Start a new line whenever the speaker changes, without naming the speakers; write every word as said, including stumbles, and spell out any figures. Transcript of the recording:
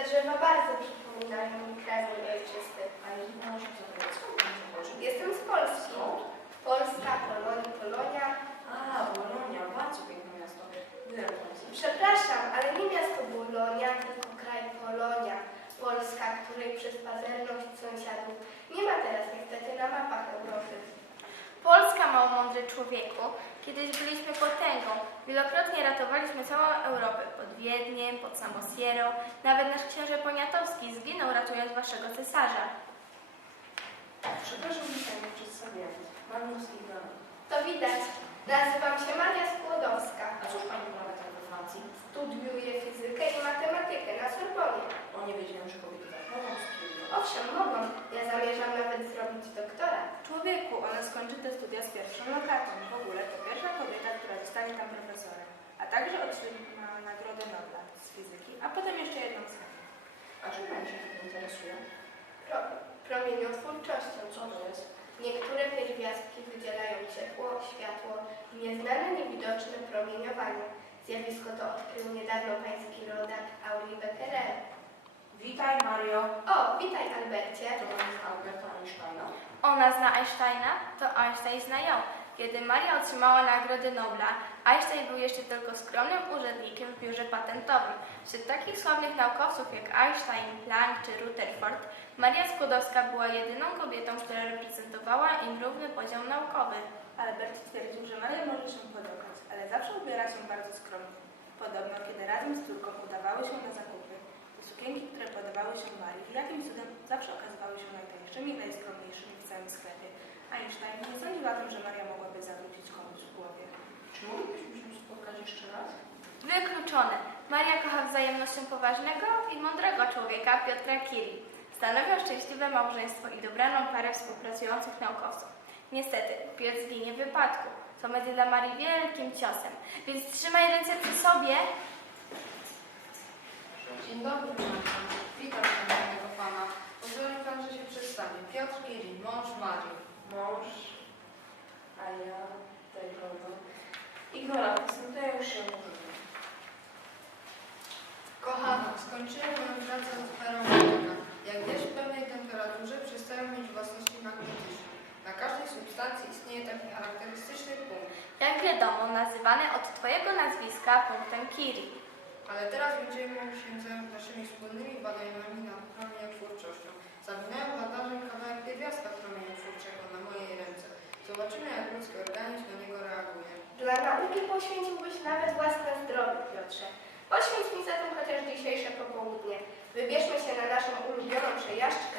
drzewa bardzo przypominają mi kraj mój ojczysty.
Ale nie może zapytać, skąd pan pochodzi?
Jestem z Polski. Polska, Polonia, Polonia.
A, Bolonia, bardzo piękne miasto. Byłem tam.
Przepraszam, ale nie miasto Bolonia, tylko kraj Polonia. Polska, której przez pazerność sąsiadów nie ma teraz niestety na mapach Europy.
Polska, małomądry człowieku, kiedyś byliśmy potęgą. Wielokrotnie ratowaliśmy całą Europę. Pod Wiedniem, pod Samosierą. Nawet nasz książę Poniatowski zginął, ratując waszego cesarza.
Przepraszam, że pani przedstawiam. Mam mnóstwo broni.
To widać. Nazywam się Maria Skłodowska.
A cóż pani uprawia tak we Francji?
Studiuję fizykę i matematykę na Sorbonie.
O, nie wiedziałem, że kobiety tak mogą studiować.
Owszem, mogą. Ja zamierzam nawet zrobić doktorat.
Człowieku, ona skończy te studia z pierwszą lokatą. W ogóle to pierwsza kobieta, która zostanie tam profesorem. A także otrzyma Nagrodę Nobla z fizyki, a potem jeszcze jedną z chemii.
A czym pani się tak interesuje?
Pro, promieniotwórczością.
Co to jest?
Niektóre pierwiastki wydzielają ciepło, światło i nieznane, niewidoczne promieniowanie. Zjawisko to odkrył niedawno pański rodak Henri Becquerel.
Witaj, Mario.
O, witaj Albercie.
To pan jest Alberta Einsteina?
Ona zna Einsteina, to Einstein zna ją. Kiedy Maria otrzymała Nagrodę Nobla, Einstein był jeszcze tylko skromnym urzędnikiem w biurze patentowym. Wśród takich sławnych naukowców jak Einstein, Planck czy Rutherford, Maria Skłodowska była jedyną kobietą, która reprezentowała im równy poziom naukowy.
Albert twierdził, że Maria może się podobać, ale zawsze ubiera się bardzo skromnie. Podobno, kiedy razem z córką udawały się na zakupy, to sukienki, które podobały się Marii, jakimś cudem zawsze okazywały się najtańszymi i najskromniejszymi w całym sklepie. Einstein nie sądził o tym, że Maria mogłaby zawrócić komuś w głowie.
Czy moglibyśmy się spotkać jeszcze raz?
Wykluczone. Maria kocha wzajemnością poważnego i mądrego człowieka Piotra Curie. Stanowią szczęśliwe małżeństwo i dobraną parę współpracujących naukowców. Niestety, Piotr zginie w wypadku, co będzie dla Marii wielkim ciosem. Więc trzymaj ręce przy sobie.
Dzień dobry, Marta. Witam szanownego pana. Pozwoli pan, że się przedstawię. Piotr Curie, mąż Marii.
Mąż, a ja tego, no. Ignorantystem, to ja już się mówię.
Kochana, skończyłem moją pracę z ferromatyka. Jak wiesz, w pewnej temperaturze przestają mieć własności magnetyczne. Na każdej substancji istnieje taki charakterystyczny punkt.
Jak wiadomo, nazywany od twojego nazwiska punktem Curie.
Ale teraz będziemy się zająć naszymi wspólnymi badaniami nad promieniotwórczością. Zawinąłem badarzem kawałek pierwiastka promieniotwórczego na mojej ręce. Zobaczymy, jak ludzki organizm na niego reaguje.
Dla nauki poświęciłbyś nawet własne zdrowie, Piotrze. Poświęć mi zatem chociaż dzisiejsze popołudnie. Wybierzmy się na naszą ulubioną przejażdżkę